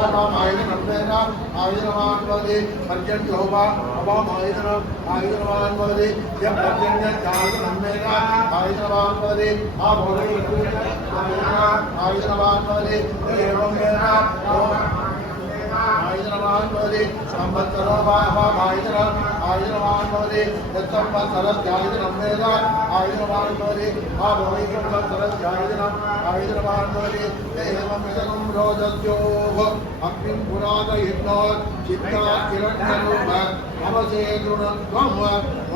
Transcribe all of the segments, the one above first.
அவாம் ஆயுதனம் வேதா ஆயுதனவான் பவதி பர்ஜன்யோபா அவாம் ஆயுதனம் ஆயுதனவான் பவதி எம் பர்ஜன்யம் வேதா ஆயுதனவான் பவதி ஆபோதை ஆயுதனவான் பவதி ஏவம் வேதா ஆயுதனவான் பவதி சம்பத்சரோ பாஹம் ஆயுதனம் ஆயுதனவான் பவதி சம்பத்சரஸ்யாயுதனம் வேதா ஆயுதனவான் பவதி ஆபோதை சம்பத்சரஸ்யாயுதனம் ஆயுதனவான் பவதி ஏவம் விதகம் ரோதத்யோஹ அக்னிம் புராதயின்னோ சித்தா கிரண்யரூப அவசேதுணத்வம்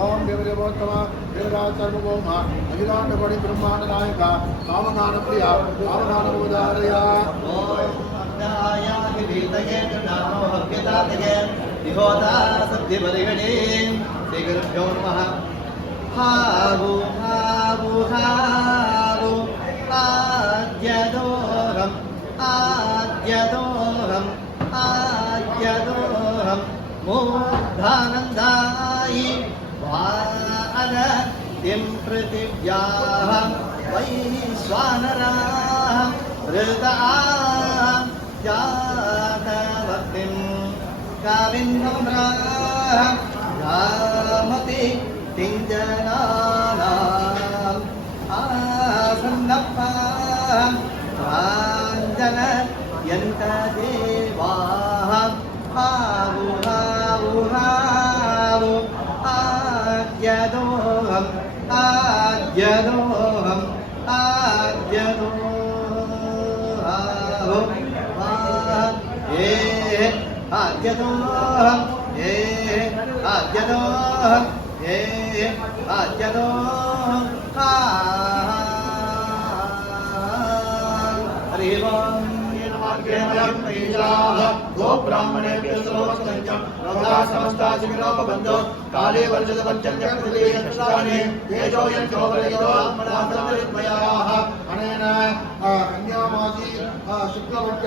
ஓம் விவரிவோத்தம வேதாச்சர்வோம அகிலாண்டபடி பிரம்மாண்ட நாயகா காமநாத பிரியா காமநாத உதாரயா श्रीगुरुभ्यो नमः। हावु हावु हावु आद्यदोहम् आद्यदोहम् आद्यदोहम् मूर्धानन्दायि वानतिं पृथिव्याः वैश्वानराः ऋताः जातवतिं काविन्दम्राः रामति तिञ्जनानाम् आसन्नप्पाः प्राञ्जन यन्तदेवाः हावु हावु हावु आद्यदोहम् आद्यदोहम् आद्यदोहम् आद्यदोहम् आद्यदोहम् आद्यदोहम् हरि ओम् गो ब्राह्मणेभ्यो सर्वसंज्ञं लोका समस्ता शिविरोपबन्धो काले वर्जत पञ्चन्यकृतिष्ठाने तेजो यञ्चोपरितो ब्राह्मणासंविद्मयाः अनेन कन्यामासी शुक्लपक्ष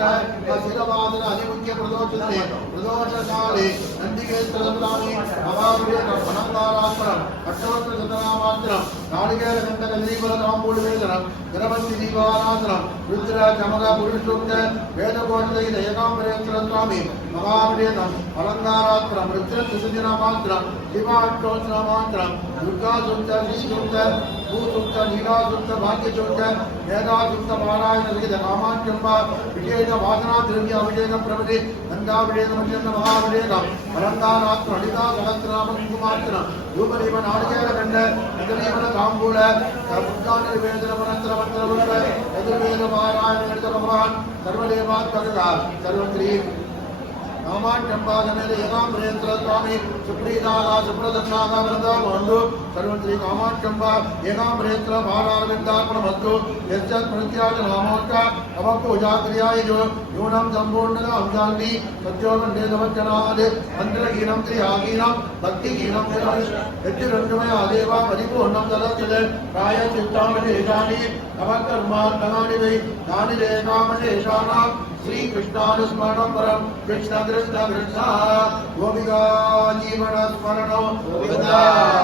शिरवादन अधिमुख्य प्रदोषते प्रदोषकाले नन्दिकेश्वरसुरामि महावीर्य अनङ्गारात्मनं अष्टवस्त्रशतनामात्रं नारिकेलकण्ठकदीपलताम्बूलवेदनं गणपति दीपाराधनं रुद्र चमक पुरुषोक्त वेदकोशसहित एकाम्बरेश्वरस्वामी महावीर्यं अलङ्कारात्मनं रुद्रसुसुदिनमात्रं शिवाष्टोत्सवमात्रं दुर्गासुक्त श्रीसुक्त भूसुक्त लीलासुक्त भाग्यसुक्त वेदासुक्त पारायणसहित कामाक्षम्बा विशेष वासना द्रव्य अभिषेक प्रभृति गंगाभिषेक मध्यन्त महाभिषेकम् अलङ्कारात्मनं ललिता सहस्रनाम कुङ्कुमार्चनं धूपदीप नारिकेलकण्ड कदलीफल ताम्बूल पुष्पाञ्जलिवेदन वनत्रमन्त्रपुष्प यजुर्वेद पारायण भगवान् सर्वदेवात्मकः सर्वश्री कामाक्षम्बासमेत एकाम्बरेश्वरस्वामी सुप्रीताः सुप्रसन्नाः वृन्दावन्तु सर्वश्री कामाक्षम्बा एकाम्बरेश्वर पादारविन्दार्पणमस्तु यस्यत्प्रत्याच नामोच्च अवपूजाक्रियायजो न्यूनं सम्पूर्णतां शान्ति सत्योगण्डेशवच्चनात् मन्त्रहीनं त्रियागीनं भक्तिहीनं यज्ञरण्यमया देव परिपूर्णं तदच्यते प्रायश्चित्तामशेषाणि अवकर्मार्थकानि वै तानि रेखामशेषाणां श्रीकृष्णानुस्मरणं परं कृष्ण कृष्ण कृष्ण गोपिका जीवनस्मरणं गोविन्दा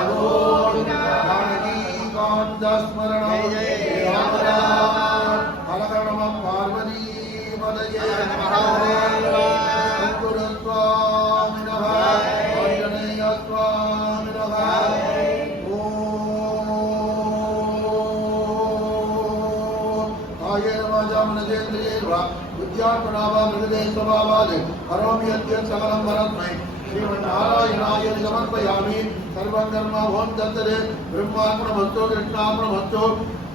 गोविन्दा जानकीकान्तस्मरणं जय राम राम अलकर्णमं पार्वतीपदये सद्गुरुस्वामिनः आञ्जनेयस्वामिनः विद्यात्मनाभामृगदेशभावात् करोमि यद्यत् सकलं परस्मै श्रीमन्नारायणाय समर्पयामि सर्वं कर्म ओं तत्तदे ब्रह्मार्पणमस्तु कृष्णार्पणमस्तु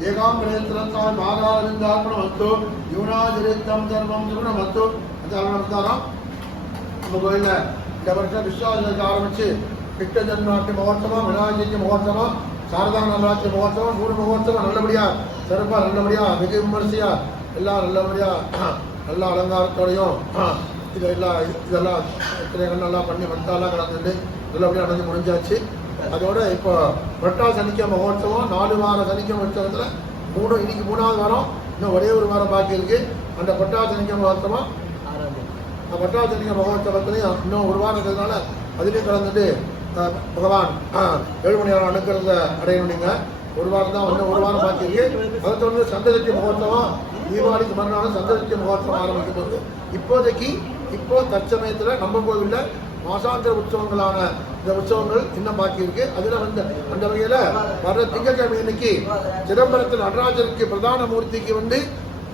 एकाम्बरेश्वरस्वामी पादारविन्दार्पणमस्तु यूनाचरितं सर्वं सुगुणमस्तु நமஸ்காரம். நம்ம கோயிலில் இந்த வருஷம் விஸ்வாசத்தை ஆரம்பித்து கிட்ட ஜன்மாட்சி மகோத்சவம் விநாயகி மகோத்சவம் சாரதா நவராட்சி மகோத்சவம் நூறு மகோத்சவம் நல்லபடியாக சிறப்பாக நல்லபடியாக வெகு விமர்சையாக எல்லாம் நல்லபடியாக நல்ல அலங்காரத்தோடையும் இதெல்லாம் திரைகள் நல்லா பண்ணி மத்தாலாம் கலந்துட்டு நல்லபடியாக நடந்து முடிஞ்சாச்சு. அதோட இப்போ பட்டா சனிக்க மகோத்சவம் 4 வார சனிக்க உற்சவத்தில் இன்னைக்கு 3வது வாரம், இன்னும் ஒரே ஒரு வாரம் பாக்கி இருக்கு. அந்த பட்டா சனிக்க மகோத்சவம் பட்டா சனிக்க மகோத்சவத்துலையும் இன்னும் ஒரு வாரம் இருக்கிறதுனால அதுலேயும் கலந்துட்டு பகவான் 7 மணி நேரம் அனுக்கிறத அடையணும். நீங்கள் ஒரு வாரம் தான் வந்து ஒரு வாரம் பாக்கி இருக்கு. அதை தொடர்ந்து சந்ததிக்கு முகூர்த்தம் தீபாவளிக்கு மறுநாள் சந்ததிக்கு முகூர்த்தம் ஆரம்பிக்கும் போது இப்போதைக்கு தற்சமயத்தில் நம்ம கோவிலில் மாசாந்திர உற்சவங்களான இந்த உற்சவங்கள் இன்னும் பாக்கி இருக்கு. அதுல அந்த வகையில வர்ற திங்கட்கிழமை இன்னைக்கு சிதம்பரத்தில் நடராஜருக்கு பிரதான மூர்த்திக்கு வந்து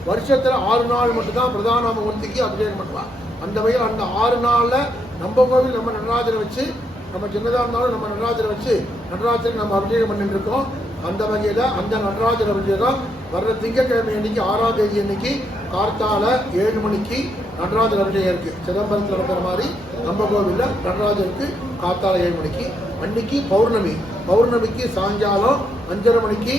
வருஷத்துல 6 நாள் மட்டும்தான் பிரதான மூர்த்திக்கு அபிஷேகம் பண்ணுவாங்க. அந்த வகையில் அந்த 6 நாள்ல நம்ம கோவில் நம்ம நடராஜரை வச்சு நம்ம சின்னதாக இருந்தாலும் நம்ம நடராஜரை வச்சு நடராஜருக்கு நம்ம அபிஷேகம் பண்ணிட்டு இருக்கோம். அந்த வகையில் அந்த நடராஜர் அபிஷேகம் வர்ற திங்கட்கிழமை அன்னைக்கு 6ஆம் தேதி அன்னைக்கு கார்த்தால 7 மணிக்கு நடராஜர் அபிஷேகம் இருக்கு. சிதம்பரத்தில் இருக்கிற மாதிரி நம்ம கோவிலில் நடராஜருக்கு கார்த்தால 7 மணிக்கு. அன்னைக்கு பௌர்ணமிக்கு சாயங்காலம் 5:30 மணிக்கு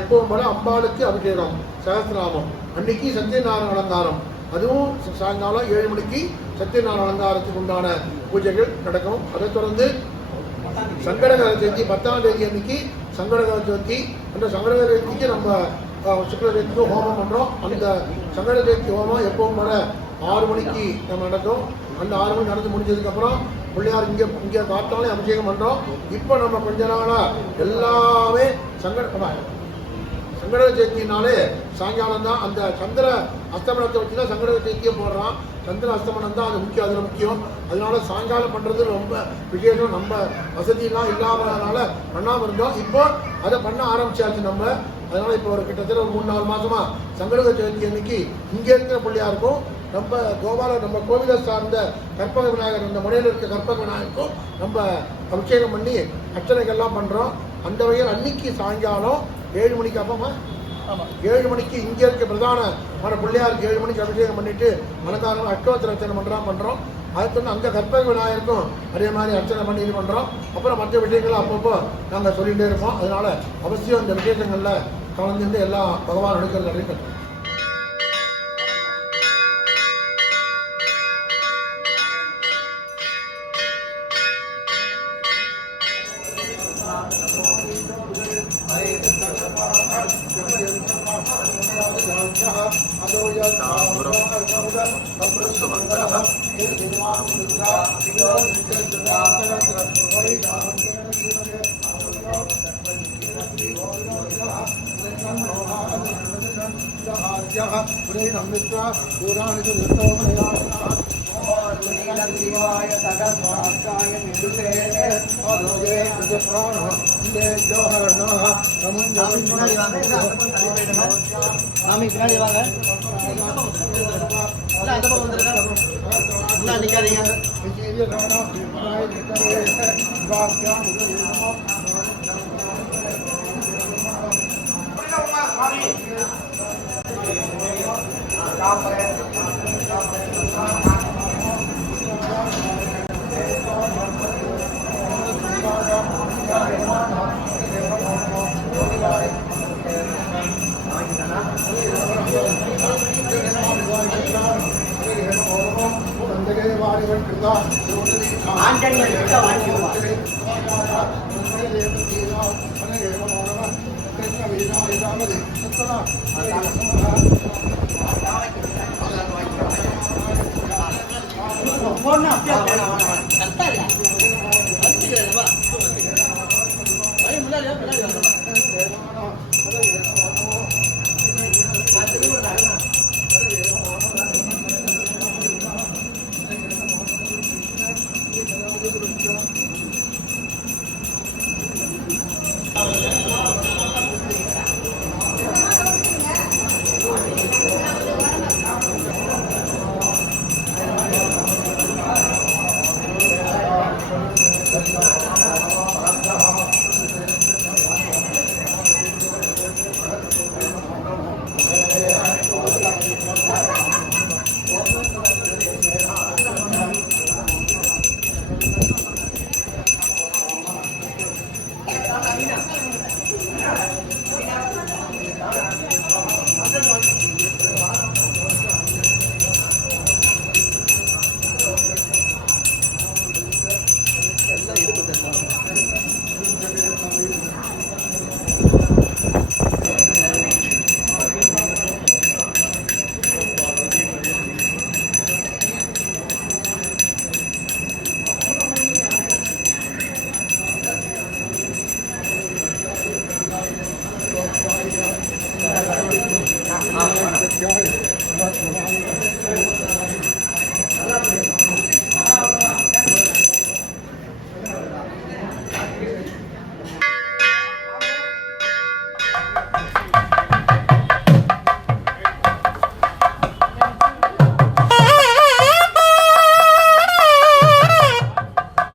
எப்பவும் போல அம்பாளுக்கு அபிஷேகம் சகஸ்ரநாமம். அன்னைக்கு சத்யநாராயண அலங்காரம், அதுவும் சாயங்காலம் 7 மணிக்கு சத்யநாராயண அலங்காரத்துக்கு உண்டான பூஜைகள் நடக்கும். அதை தொடர்ந்து சங்கடகர சதுர்த்தி 10ஆம் தேதி அன்னைக்கு சங்கடகர சதுர்த்தி. அந்த சங்கடகர சதுர்த்திக்கு நம்ம சுக்லதேவிக்கு ஹோமம் பண்ணுறோம். அந்த சங்கடதேவி ஹோமம் எப்பவும் போல 6 மணிக்கு நம்ம நடக்கும். அந்த 6 மணி நடந்து முடிஞ்சதுக்கப்புறம் பிள்ளையார் இங்கே காத்தாலே அபிஷேகம் பண்ணுறோம். இப்போ நம்ம கொஞ்ச நாளாக எல்லாமே சங்கட சதுர்த்தினாலே சாயங்காலம் தான் அந்த சந்திர அஸ்தமனத்தை வச்சு தான் சங்கட சதுர்த்தியை போடுறான். சந்திர அஸ்தமனம் தான் அது முக்கியம், அதில் முக்கியம். அதனால சாயங்காலம் பண்ணுறது ரொம்ப விசேஷம். நம்ம வசதியெல்லாம் இல்லாமனால பண்ணாமல் இருந்தோம். இப்போ அதை பண்ண ஆரம்பிச்சாச்சு நம்ம. அதனால இப்போ ஒரு கிட்டத்தட்ட ஒரு 3-4 மாசமா சங்கட சதுர்த்தி அன்னைக்கு இங்கே இருக்கிற பிள்ளையாருக்கும் நம்ம நம்ம கோவிலை சார்ந்த கற்பக விநாயகர், அந்த முறையில் இருக்க கற்பக விநாயகருக்கும் நம்ம அபிஷேகம் பண்ணி அர்ச்சனைகள்லாம் பண்ணுறோம். அந்த வகையில் அன்னைக்கு சாயங்காலம் 7 மணிக்கு அப்பமா 7 மணிக்கு இங்கே இருக்க பிரதானமான பிள்ளையாருக்கு 7 மணிக்கு அபிஷேகம் பண்ணிட்டு மனதாரம் அஷ்டோத்திர அர்ச்சனை பண்ணுறோம். அதுக்கு வந்து அங்கே கற்பக விநாயகருக்கும் அதே மாதிரி அர்ச்சனை பண்ணி இது பண்ணுறோம். அப்புறம் மற்ற விஷயங்கள்லாம் அப்பப்போ நாங்கள் சொல்லிகிட்டே இருப்போம். அதனால அவசியம் இந்த விசேஷங்களில் கலந்து எல்லா பகவான் எடுக்கிறது அறிவிக்கிறோம். சத்யாய